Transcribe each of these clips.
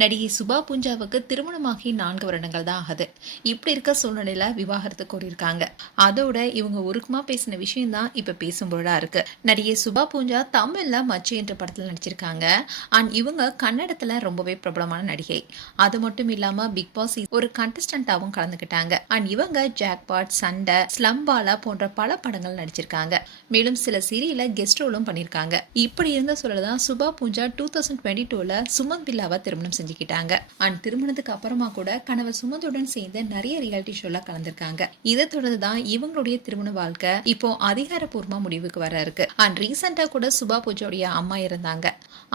நடிகை சுபா பூஞ்சாவுக்கு திருமணமாகி 4 வருடங்கள் தான் ஆகுது. இப்படி இருக்க சூழ்நிலையில விவாகரத்து கோரியிருக்காங்க. அதோட இவங்க உருக்கமா பேசின விஷயம் தான் இப்ப பேசும்பொருளா இருக்கு. நடிகை சுபா பூஞ்சா தமிழ்ல மச்சி என்ற படத்துல நடிச்சிருக்காங்க. அண்ட் இவங்க கன்னடத்துல ரொம்பவே பிரபலமான நடிகை. அது மட்டும் இல்லாம பிக் பாஸ் ஒரு கண்டஸ்டன்டாவும் கலந்துக்கிட்டாங்க. அண்ட் இவங்க ஜாக்பாட், சண்டை, ஸ்லம்பாலா போன்ற பல படங்கள் நடிச்சிருக்காங்க. மேலும் சில சீரியல்ல கெஸ்ட் ரோலும் பண்ணிருக்காங்க. இப்படி இருந்த சொல்லதான் சுபா பூஞ்சா 2022ல சுமந்த் பில்லாவை திருமணம் செஞ்சுக்கிட்டாங்க. அண்ட் திருமணத்துக்கு அப்புறமா கூட கணவர் சுமந்துடன் சேர்ந்து நிறைய ரியாலிட்டி ஷோல கலந்திருக்காங்க. இதை தொடர்ந்து தான் இவங்களுடைய திருமண வாழ்க்கை இப்போ அதிகாரப்பூர்வமா முடிவுக்கு வர இருக்கு. அண்ட் ரீசெண்டா கூட சுபா பூஜோடைய அம்மா இருந்தாங்க.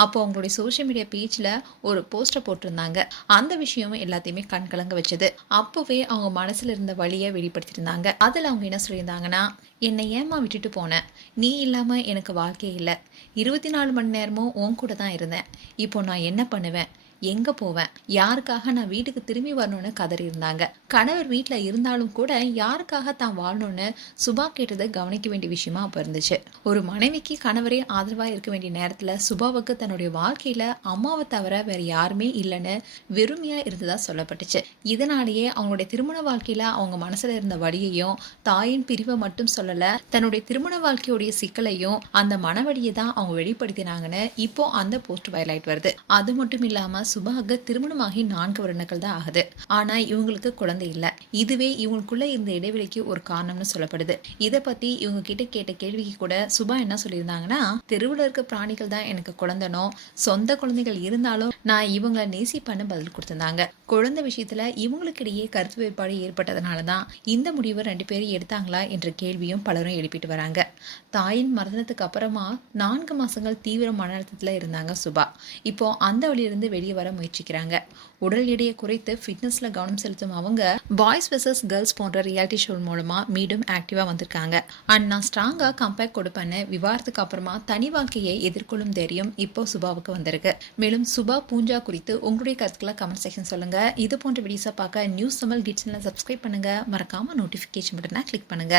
அப்போ அவங்களுடைய சோசியல் மீடியா பேஜ்ல ஒரு போஸ்டர் போட்டிருந்தாங்க. அந்த விஷயமும் எல்லாத்தையுமே கண் கலங்க வச்சது. அப்பவே அவங்க மனசுல இருந்த வழியை வெளிப்படுத்திருந்தாங்க. அதுல அவங்க என்ன சொல்லியிருந்தாங்கன்னா, என்னை ஏமா விட்டுட்டு போன, நீ இல்லாம எனக்கு வாழ்க்கை இல்லை, 24 மணி நேரமும் உன் கூட தான் இருந்தேன், இப்போ நான் என்ன பண்ணுவேன், எங்க போவேன், யாருக்காக நான் வீட்டுக்கு திரும்பி வரணும்னு கதறி இருந்தாங்க. கணவர் வீட்டுல இருந்தாலும் கூட யாருக்காக தான் வாழணும்னு சுபா கேட்டதை கவனிக்க வேண்டிய விஷயமா அப்ப இருந்துச்சு. ஒரு மனைவிக்கு கணவரே ஆதரவா இருக்க வேண்டிய நேரத்துல சுபாவுக்கு தன்னுடைய வாழ்க்கையில அம்மாவை தவிர வேற யாருமே இல்லைன்னு வெறுமையா இருந்ததா சொல்லப்பட்டுச்சு. இதனாலேயே அவங்களுடைய திருமண வாழ்க்கையில அவங்க மனசுல இருந்த வழியையும் தாயின் பிரிவை மட்டும் சொல்லல, தன்னுடைய திருமண வாழ்க்கையுடைய சிக்கலையும் அந்த மனவழியை தான் அவங்க வெளிப்படுத்தினாங்கன்னு இப்போ அந்த போஸ்ட் வைரலாயிட்டு வருது. அது மட்டும் இல்லாம சுபாவுக்கு திருமணமாகி 4 வருடங்கள் தான் ஆகுது. ஆனா இவங்களுக்கு குழந்தை இல்ல. இதுவே இவங்களுக்குள்ள இருந்த இடைவெளிக்கு ஒரு காரணம்னு சொல்லப்படுது. இதை பத்தி இவங்க கிட்ட கேட்ட கேள்விக்கு கூட சுபா என்ன சொல்லியிருந்தாங்கன்னா, தெருவில் இருக்க பிராணிகள் தான் எனக்கு குழந்தனும், சொந்த குழந்தைகள் இருந்தாலும் நான் இவங்களை நேசிப்பேன்னு பதில் கொடுத்திருந்தாங்க. குழந்தை விஷயத்துல இவங்களுக்கு இடையே கருத்து வேறுபாடு ஏற்பட்டதுனாலதான் இந்த முடிவை 2 பேரும் எடுத்தாங்களா என்ற கேள்வியும் பலரும் எழுப்பிட்டு வராங்க. தாயின் மரணத்துக்கு அப்புறமா 4 மாசங்கள் தீவிர மன அழுத்தத்துல இருந்தாங்க சுபா. இப்போ அந்த வழியிலிருந்து வெளியே வர முயற்சிக்கிறாங்க. உடல் எடையை குறைத்து ஃபிட்னஸ்ல கவனம் செலுத்தும் அவங்க பாய்ஸ் வெர்சஸ் கேர்ள்ஸ் போன்ற ரியாலிட்டி ஷோ மூலமா மீண்டும் ஆக்டிவா வந்திருக்காங்க. அண்ட் நான் ஸ்ட்ராங்கா கம்பேக் கொடுப்பேன்னு விவாகரத்துக்கு அப்புறமா தனி வாழ்க்கையை எதிர்கொள்ளும் தைரியம் இப்போ சுபாவுக்கு வந்திருக்கு. மேலும் சுபா பூஞ்சா குறித்து உங்களுடைய கருத்துக்களை கமெண்ட் செக்ஷன் சொல்லுங்க. இது போன்ற வீடியோஸை பார்க்க நியூஸ் தமிழ் கிட்ஸ்ல சப்ஸ்கிரைப் பண்ணுங்க. மறக்காம நோட்டிபிகேஷன் பட்டனை கிளிக் பண்ணுங்க.